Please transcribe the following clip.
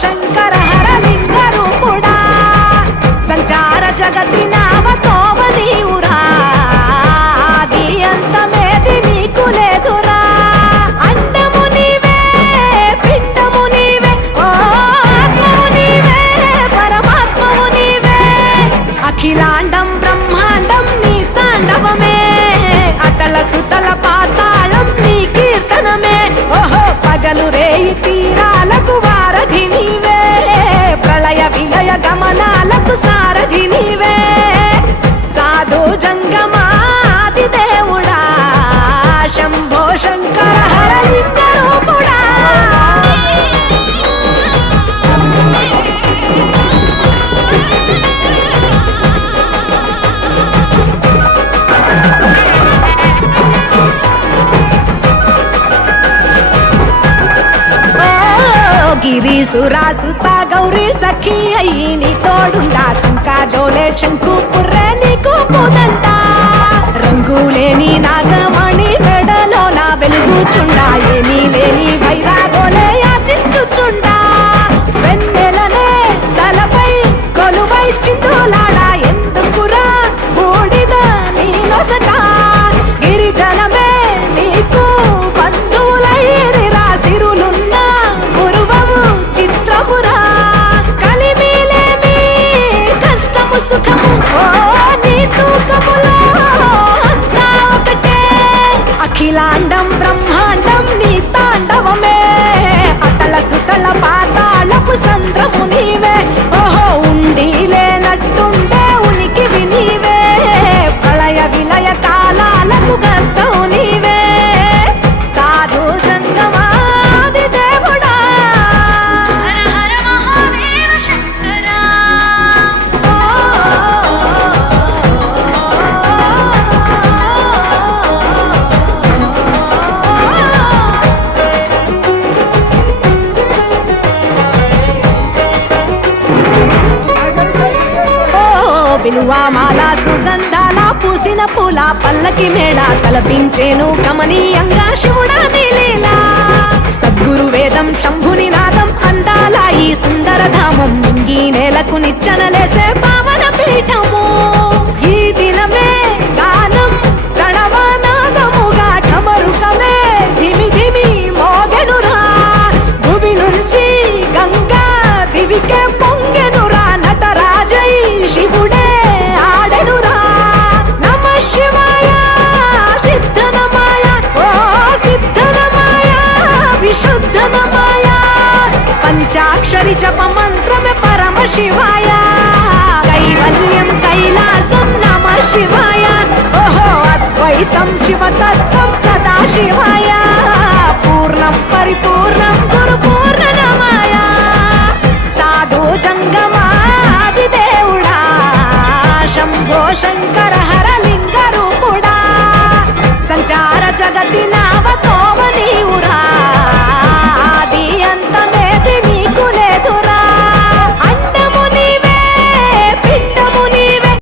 శంకర హరలింగ రూపుడా సంచార జగతి నామతోవ నీవురా ఆది అంతమేది నీకు లేదురా అండము నీవే పిండము నీవే ఓ ఆత్మము నీవే పరమాత్మము నీవే అఖిలాండం బ్రహ్మాండం నీ తాండవమే అతల సుతల పాతాళం నీ కీర్తనమే ఓహో పగలు రేయి తీరాలకు వారధి నీవే ప్రళయ విలయ గమనాలకు సారథి నీవే సాధు జంగమాది దేవుడా శంభో శంకర హరలింగ రూపుడా గిరీసురాసుత గౌరీ సఖీ అయ్యి నీ తోడుండా సంకా జోలే శంకు పుర్రే నీకు పుదంట రంగులేని నాగమణి మెడలో నా వెలుగుచుండా ఏమీ లేని వైరాగోలే యాచించుచుండా వెన్నెలనే తలపై కొలువై చిందులాడా ఎందుకురా బూడిద నీ నొసట గిరిజనమే నీకు బంధువులైరిరా సిరులున్న చిత్రపురా కలిమిలేమి కష్టము సుఖము ఓ నీ తూకములో అంతా ఒకటే అఖిలాండం బ్రహ్మాండం నీ తాండవమే అతల సుతల పాతాళపు సంద్రము నీవే ఓహో ఉండి లేనట్టుండే ఉనికివి నీవే ప్రళయ విలయ కాలాలకు గర్తవు నీవే సాధు జంగమాది దేవుడా బిలువామాల సుగంధాల పూసిన పూల పల్లకి మేళ తలపించేను కమనీయంగా శివుడా నీలీలా సద్గురు వేదం శంభుని నాదం అందాల ఈ సుందర ధామం నింగి నేలకు నిచ్చనలేసే పావన పీఠము ఈ దినమే గానం ప్రణవనాదముగా ఠమరుకమే ధిమి ధిమి మోగెనురా భూమి నుంచి గంగా దివికే పొంగెనురా నటరాజై శివుడే ఆడెనురా నమ శివాయ సిద్ధనమాయ ఓ సిద్ధనమాయ విశుద్ధనమాయ పంచాక్షరి జప మంత్రమే పరమ శివాయ కైవల్యం కైలాసం నమ శివాయ ఓహో అద్వైతం శివతత్వం సదా శివాయ పూర్ణం పరిపూర్ణం గురు పూర్ణనమాయ సాధు జంగమాది దేవుడా శంభో శంకర హరలింగ రూపుడా సంచార జగతిన